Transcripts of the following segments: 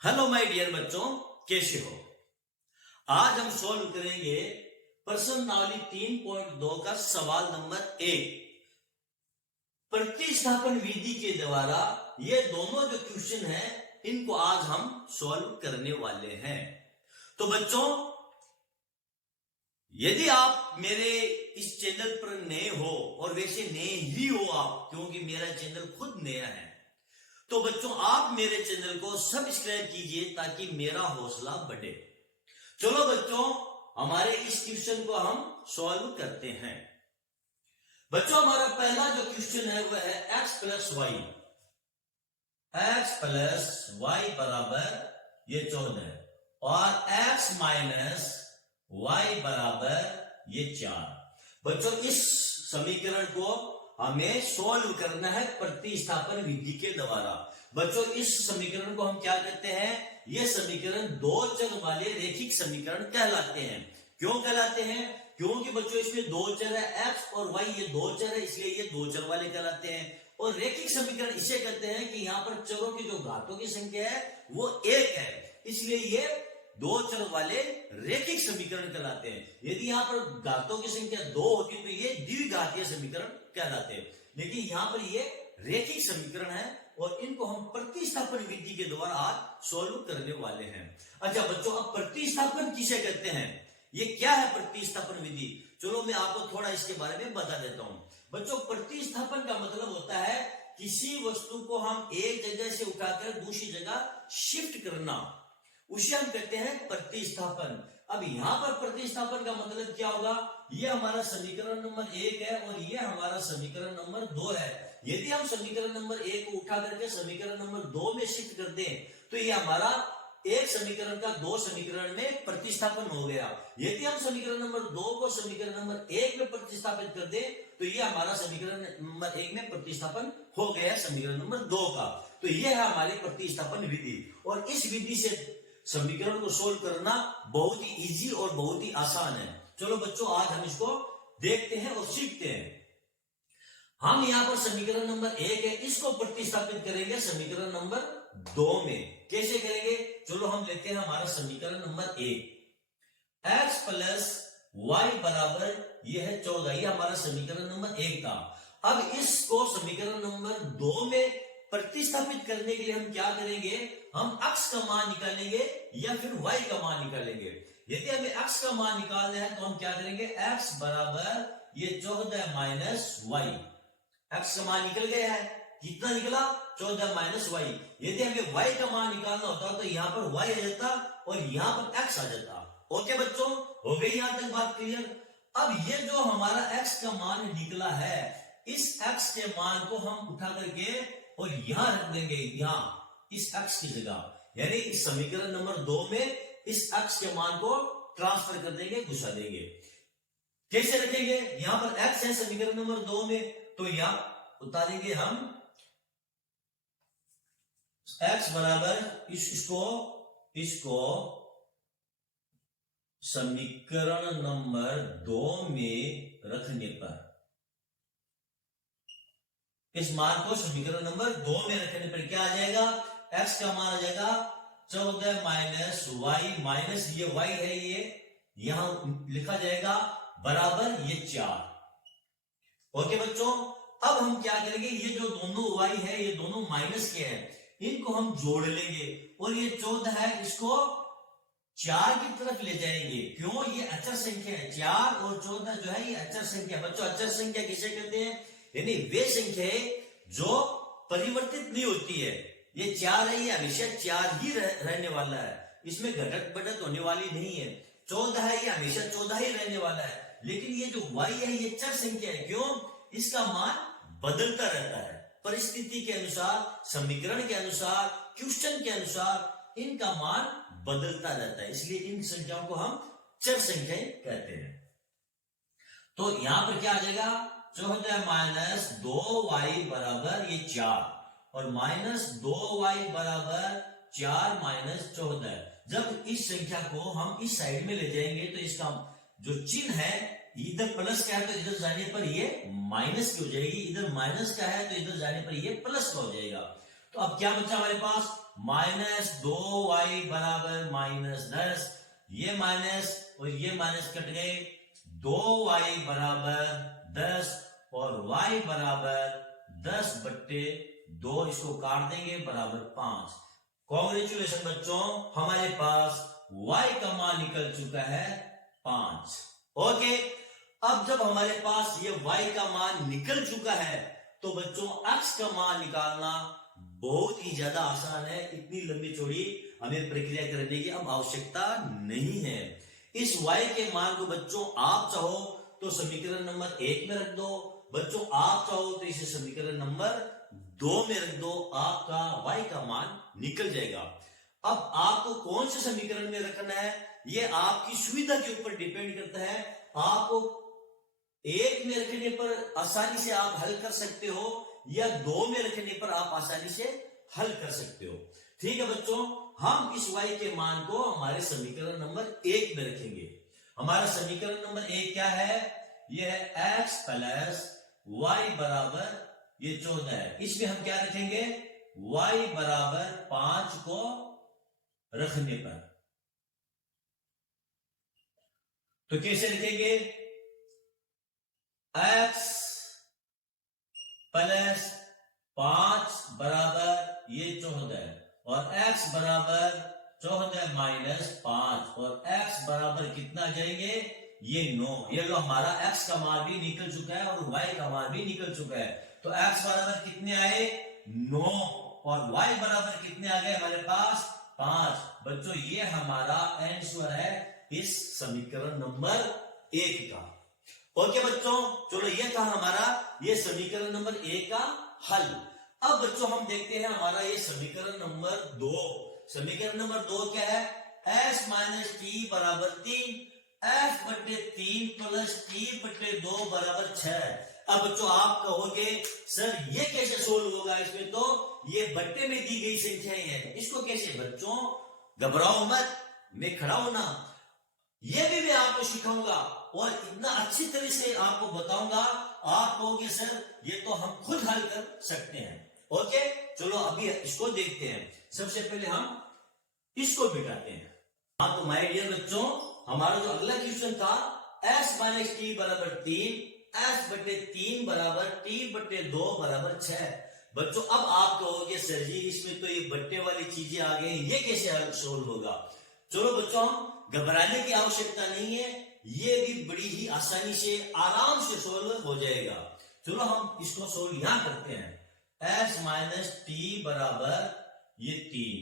Hello my dear बच्चों, कैसे हो। आज हम सॉल्व करेंगे प्रश्नावली 3.2 का सवाल नंबर 1। प्रतिस्थापन विधि के द्वारा ये दोनों जो क्वेश्चन है इनको आज हम सॉल्व करने वाले हैं। तो बच्चों, यदि आप मेरे इस चैनल पर नए हो, और वैसे नए ही हो आप, क्योंकि मेरा चैनल खुद नया है, तो बच्चों आप मेरे चैनल को सब्सक्राइब कीजिए ताकि मेरा हौसला बढ़े। चलो बच्चों, हमारे इस क्वेश्चन को हम सॉल्व करते हैं। बच्चों, हमारा पहला जो क्वेश्चन है वह है x plus y. x plus y बराबर ये 14 और x माइनस वाई बराबर ये 4। बच्चों, इस समीकरण को हमें सोल्व करना है प्रतिस्थापन विधि के द्वारा। बच्चों, इस समीकरण को हम क्या कहते हैं? ये समीकरण दो चर वाले रैखिक समीकरण कहलाते हैं। क्यों कहलाते हैं? क्योंकि बच्चों इसमें दो चर है, x और y, ये दो चर है, इसलिए ये दो चर वाले कहलाते हैं। और रैखिक समीकरण इसे कहते हैं कि यहाँ पर चरों की जो घातों की संख्या है वो 1 है, इसलिए ये दो चर वाले रैखिक समीकरण कहलाते हैं। यदि यहाँ पर घातों की संख्या 2 होती तो ये द्विघातीय समीकरण कहलाते हैं, लेकिन यहाँ पर ये रैखिक समीकरण है और इनको हम प्रतिस्थापन विधि के द्वारा आज सॉल्व करने वाले हैं। अच्छा बच्चों, अब प्रतिस्थापन किसे कहते हैं, ये क्या है प्रतिस्थापन विधि? चलो मैं आपको थोड़ा इसके बारे में बता देता हूं। बच्चों, प्रतिस्थापन का मतलब होता है किसी वस्तु को हम एक जगह से उठाकर दूसरी जगह शिफ्ट करना, उसे हम कहते हैं प्रतिस्थापन। अब यहां पर प्रतिस्थापन का मतलब क्या होगा? ये हमारा समीकरण नंबर 1 है और ये हमारा समीकरण नंबर 2 है। यदि हम समीकरण नंबर 1 को उठा करके समीकरण नंबर 2 में शिफ्ट कर दें तो ये हमारा एक समीकरण का दो समीकरण में प्रतिस्थापन हो गया। यदि हम समीकरण नंबर 2 को समीकरण नंबर 1 में प्रतिस्थापित कर दें तो ये हमारा समीकरण नंबर 1 में प्रतिस्थापन हो गया समीकरण नंबर 2 का। तो ये है हमारी प्रतिस्थापन विधि, और इस विधि से समीकरण को सोल्व करना बहुत ही इजी और बहुत ही आसान है। चलो बच्चों, आज हम इसको देखते हैं और सीखते हैं। हम यहां पर समीकरण नंबर 1 है, इसको प्रतिस्थापित करेंगे समीकरण नंबर 2 में। कैसे करेंगे? चलो हम लेते हैं हमारा समीकरण नंबर 1। x प्लस वाई बराबर यह है 14, ये हमारा समीकरण नंबर 1 था। अब इसको समीकरण नंबर 2 में प्रतिस्थापित करने के लिए हम क्या करेंगे? हम x का मान निकालेंगे या फिर y का मान निकालेंगे। यदि हमें x का मान निकालना है तो हम क्या करेंगे? x बराबर ये 14 माइनस वाई। x का मान निकल गया है, कितना निकला? 14 माइनस वाई। यदि हमें y का मान निकालना होता तो यहां पर y आ जाता और यहां पर x आ जाता। ओके बच्चों, हो गई यहां तक बात क्लियर? अब ये जो हमारा x का मान निकला है, इस x के मान को हम उठा करके और यहां रख देंगे, यहां इस x की जगह, यानी इस समीकरण नंबर 2 में इस x के मान को ट्रांसफर कर देंगे, घुसा देंगे। कैसे रखेंगे? यहां पर x है समीकरण नंबर 2 में, तो यहां उतारेंगे हम x बराबर इसको समीकरण नंबर 2 में रखने पर, इस मान को समीकरण नंबर 2 में रखने पर क्या आ जाएगा? x का मान आ जाएगा 14 माइनस वाई, माइनस ये y है, ये यहां लिखा जाएगा बराबर ये 4। ओके बच्चों, अब हम क्या करेंगे? ये जो दोनों y है, ये दोनों माइनस के हैं, इनको हम जोड़ लेंगे और ये 14 है, इसको 4 की तरफ ले जाएंगे। क्यों? ये अचर संख्या है, 4 और 14 जो है ये अचर संख्या। बच्चों, अचर संख्या किसे कहते हैं? यानी वे संख्या जो परिवर्तित नहीं होती है। ये 4 है, ये हमेशा 4 ही रहने वाला है, इसमें घटक बढ़त होने वाली नहीं है। 14 है, ये हमेशा 14 ही रहने वाला है। लेकिन ये जो y है ये चर संख्या है। क्यों? इसका मान बदलता रहता है, परिस्थिति के अनुसार, समीकरण के अनुसार, क्वेश्चन के अनुसार इनका मान बदलता रहता है, इसलिए इन संख्याओं को हम चर संख्याएं कहते हैं। तो यहां पर क्या आ जाएगा? 14 माइनस 2y बराबर ये 4 और माइनस 2y बराबर 4 माइनस 14। जब इस संख्या को हम इस साइड में ले जाएंगे तो इसका जो चिन्ह है, इधर प्लस का है तो इधर जाने पर ये माइनस की हो जाएगी, इधर माइनस का है तो इधर जाने पर ये प्लस का हो जाएगा। तो अब क्या बचा हमारे पास, -2y बराबर -10, ये माइनस और ये माइनस कट गए, 2y बराबर 10 और y बराबर 10/2, इसको काट देंगे बराबर 5। कॉन्ग्रेचुलेशन बच्चों, हमारे पास y का मान निकल चुका है 5। ओके, अब जब हमारे पास ये y का मान निकल चुका है तो बच्चों x का मान निकालना बहुत ही ज्यादा आसान है। इतनी लंबी चौड़ी हमें प्रक्रिया करने की अब आवश्यकता नहीं है। इस y के मान को बच्चों आप चाहो तो समीकरण नंबर 1 में रख दो, बच्चों आप चाहो तो इसे समीकरण नंबर 2 में रख दो, आपका y का मान निकल जाएगा। अब आपको कौन से समीकरण में रखना है ये आपकी सुविधा के ऊपर डिपेंड करता है। आपको 1 में रखने पर आसानी से आप हल कर सकते हो या 2 में रखने पर आप आसानी से हल कर सकते हो। ठीक है बच्चों, हम इस y के मान को हमारे समीकरण नंबर 1 में रखेंगे। हमारा समीकरण नंबर 1 क्या है, यह है x प्लस y बराबर ये 14 है। इसमें हम क्या रखेंगे, y बराबर 5 को रखने पर तो कैसे लिखेंगे, x प्लस 5 बराबर ये 14 और x बराबर 14 माइनस 5 और x बराबर कितना जाएंगे, ये 9। ये लो हमारा x का मान भी निकल चुका है और y का मान भी निकल चुका है। तो x बराबर कितने आए, 9 और y बराबर कितने आ गए हमारे पास, 5। बच्चों ये हमारा आंसर है इस समीकरण नंबर 1 का। ओके बच्चों, चलो ये था हमारा ये समीकरण नंबर 1 का हल। अब बच्चों हम देखते हैं हमारा ये समीकरण नंबर 2। समीकरण नंबर 2 क्या है, s माइनस टी बराबर 3, f/3 प्लस t/2 बराबर 6। अब बच्चों आप कहोगे सर ये कैसे सोल्व होगा, इसमें तो ये बट्टे में दी गई संख्याएं हैं, इसको कैसे। बच्चों घबराओ मत, मैं खड़ा हूं ना, ये भी मैं आपको सिखाऊंगा और इतना अच्छी तरह से आपको बताऊंगा, आप कहोगे सर ये तो हम खुद हल कर सकते हैं। ओके, चलो अभी इसको देखते हैं। सबसे पहले हम इसको बिठाते हैं। हाँ तो माय डियर बच्चों, हमारा जो अगला क्वेश्चन था s माइनस टी बराबर 3, f/3 बराबर t/2 बराबर 6। बच्चों अब आप कहोगे सर जी इसमें तो ये बट्टे वाली चीजें आ गई, ये कैसे हल सोल्व होगा। चलो बच्चों घबराने की आवश्यकता नहीं है, ये भी बड़ी ही आसानी से आराम से सोल्व हो जाएगा। चलो हम इसको सोल्व यहां करते हैं। s माइनस टी बराबर ये 3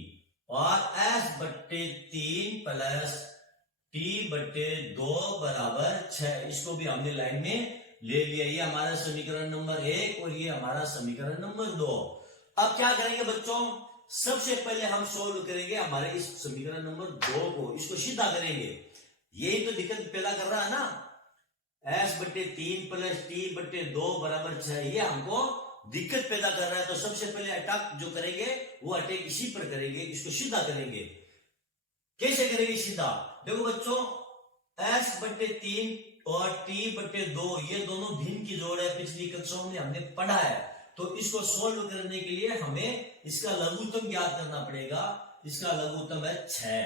और f/3 प्लस t/2 बराबर 6, इसको भी हमने लाइन में ले लिया। ये हमारा समीकरण नंबर 1 और ये हमारा समीकरण नंबर 2। अब क्या करेंगे बच्चों, सबसे पहले हम सोल्व करेंगे हमारे इस समीकरण नंबर 2 को, इसको सीधा करेंगे। यही तो दिक्कत पैदा कर रहा है ना, s/3 प्लस t/2 बराबर 6, ये हमको दिक्कत पैदा कर रहा है। तो सबसे पहले अटैक जो करेंगे वो अटैक इसी पर करेंगे, इसको सीधा करेंगे। कैसे करेंगे सीधा, देखो बच्चों s/3 और t/2 ये दोनों भिन्न की जोड़ है, पिछली कक्षाओं में हमने पढ़ा है। तो इसको सोल्व करने के लिए हमें इसका लघुत्तम ज्ञात करना पड़ेगा। इसका लघुत्तम है 6,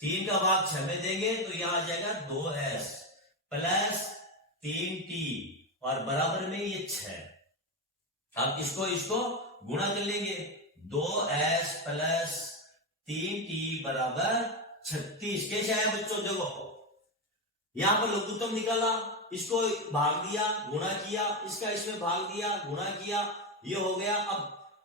3 का भाग 6 में देंगे तो यहां आ जाएगा 2s प्लस 3t और बराबर में ये 6। अब इसको गुणा कर लेंगे, 2s प्लस 3t बराबर 36। कैसे आया बच्चों, देखो यहां पर लघुत्तम निकाला, इसको भाग दिया गुणा किया, इसका इसमें भाग दिया गुणा किया, ये हो गया। अब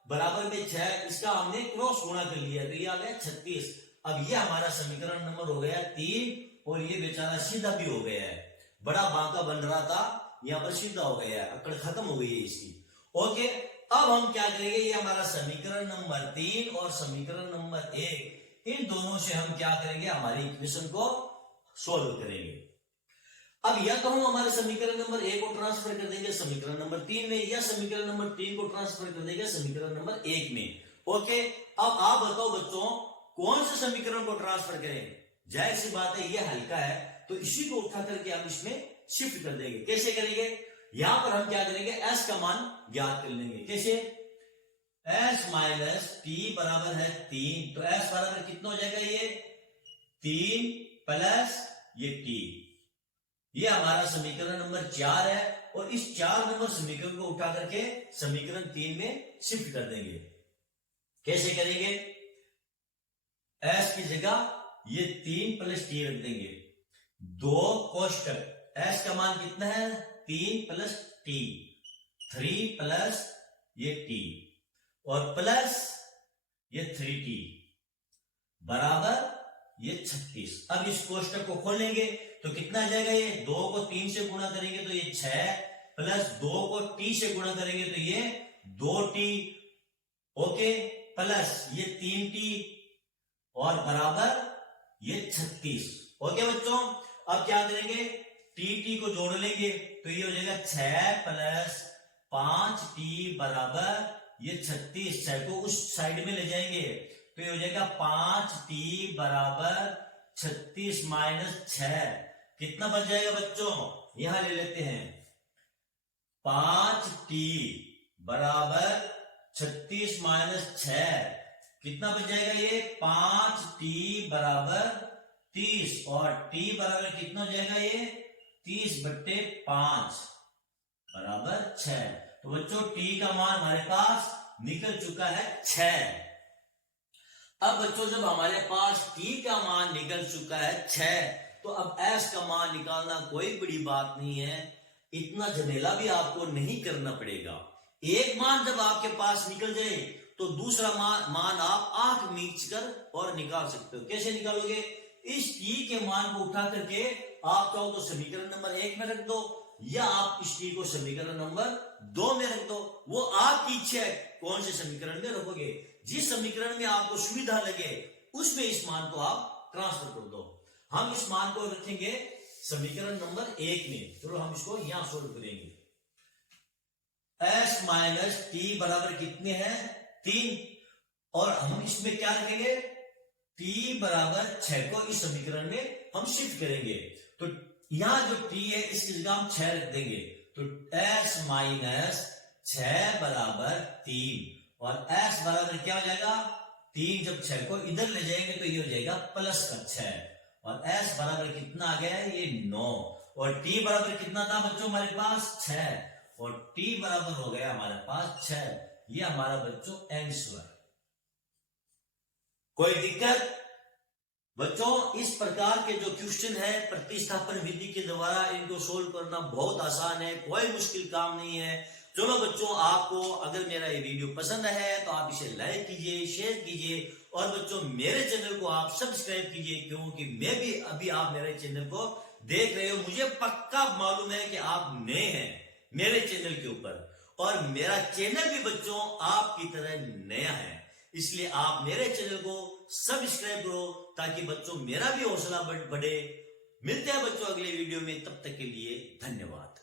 बराबर में 6, इसका हमने क्रॉस गुणा कर लिया तो ये आ गया 36। अब ये हमारा समीकरण नंबर हो गया 3 और ये बेचारा सीधा भी हो गया है। बड़ा बांका बन रहा था, यहां पर सीधा हो गया है, अकड़ खत्म हो गई है इसकी। ओके, अब हम क्या करेंगे, ये हमारा समीकरण नंबर 3 और समीकरण नंबर 1, इन दोनों से हम क्या करेंगे, हमारी इक्वेशन को सोल्व करेंगे। अब या तो हम हमारे समीकरण नंबर 1 को ट्रांसफर कर देंगे समीकरण नंबर 3 में, या समीकरण नंबर 3 को ट्रांसफर कर देंगे समीकरण नंबर 1 में। ओके, अब आप बताओ बच्चों कौन से समीकरण को ट्रांसफर करें। जाहिर सी बात है ये हल्का है तो इसी को उठा करके हम इसमें शिफ्ट कर देंगे। कैसे करेंगे, यहां पर हम क्या करेंगे, s का मान ज्ञात कर लेंगे। कैसे, s माइनस टी बराबर है 3, तो s बराबर कितना हो जाएगा, ये 3 प्लस ये t। ये हमारा समीकरण नंबर 4 है, और इस 4 नंबर समीकरण को उठा करके समीकरण 3 में शिफ्ट कर देंगे। कैसे करेंगे, s की जगह ये 3 प्लस टी रख देंगे, 2 कोष्टक, s का मान कितना है 3 प्लस टी, 3 प्लस ये टी और प्लस ये 3t बराबर ये 36। अब इस कोष्टक को खोलेंगे तो कितना आ जाएगा, ये 2 को 3 से गुणा करेंगे तो ये 6 प्लस 2 को t से गुणा करेंगे तो ये 2t, ओके, प्लस ये 3t और बराबर ये 36। ओके बच्चों, अब क्या करेंगे, टी को जोड़ लेंगे तो ये हो जाएगा 6 प्लस 5t बराबर ये 36। 6 को उस साइड में ले जाएंगे तो ये हो जाएगा 5t बराबर 36 माइनस 6, कितना बच जाएगा बच्चों, यहां ले लेते हैं 5t बराबर 36 माइनस 6, कितना बच जाएगा, ये 5t बराबर 30 और t बराबर कितना हो जाएगा, ये 30/5 बराबर 6। तो बच्चों t का मान हमारे पास निकल चुका है 6। अब बच्चों जब हमारे पास t का मान निकल चुका है 6, तो अब s का मान निकालना कोई बड़ी बात नहीं है, इतना झमेला भी आपको नहीं करना पड़ेगा। एक मान जब आपके पास निकल जाए तो दूसरा मान आप आंख मीच कर और निकाल सकते हो। कैसे निकालोगे, इस t के मान को उठा करके आप चाहो तो समीकरण नंबर 1 में रख दो, या आप इस t को समीकरण नंबर 2 में रख दो, वो आपकी इच्छा है कौन से समीकरण में रखोगे। जिस समीकरण में आपको सुविधा लगे उसमें इस मान को आप ट्रांसफर कर दो। हम इस मान को रखेंगे समीकरण नंबर 1 में, चलो हम इसको यहां सोल्व करेंगे। s माइनस टी बराबर कितने हैं 3, और हम इसमें क्या रखेंगे, t बराबर 6 को इस समीकरण में हम शिफ्ट करेंगे, तो यहां जो t है इसकी जगह हम 6 रख देंगे, तो s माइनस 6 बराबर 3, और s बराबर क्या हो जाएगा 3, जब 6 को इधर ले जाएंगे तो ये हो जाएगा प्लस का 6, और s बराबर कितना आ गया है, ये 9, और t बराबर कितना था बच्चों हमारे पास 6, और t बराबर हो गया हमारे पास 6। ये हमारा बच्चों आंसर। कोई दिक्कत बच्चों, इस प्रकार के जो क्वेश्चन है प्रतिस्थापन विधि के द्वारा इनको सोल्व करना बहुत आसान है, कोई मुश्किल काम नहीं है। चलो बच्चों, आपको अगर मेरा ये वीडियो पसंद है तो आप इसे लाइक कीजिए, शेयर कीजिए, और बच्चों मेरे चैनल को आप सब्सक्राइब कीजिए, क्योंकि मैं भी अभी आप मेरे चैनल को देख रहे हो, मुझे पक्का मालूम है कि आप नए हैं मेरे चैनल के ऊपर, और मेरा चैनल भी बच्चों आपकी तरह नया है, इसलिए आप मेरे चैनल को सब्सक्राइब करो ताकि बच्चों मेरा भी हौसला बढ़े। मिलते हैं बच्चों अगले वीडियो में, तब तक के लिए धन्यवाद।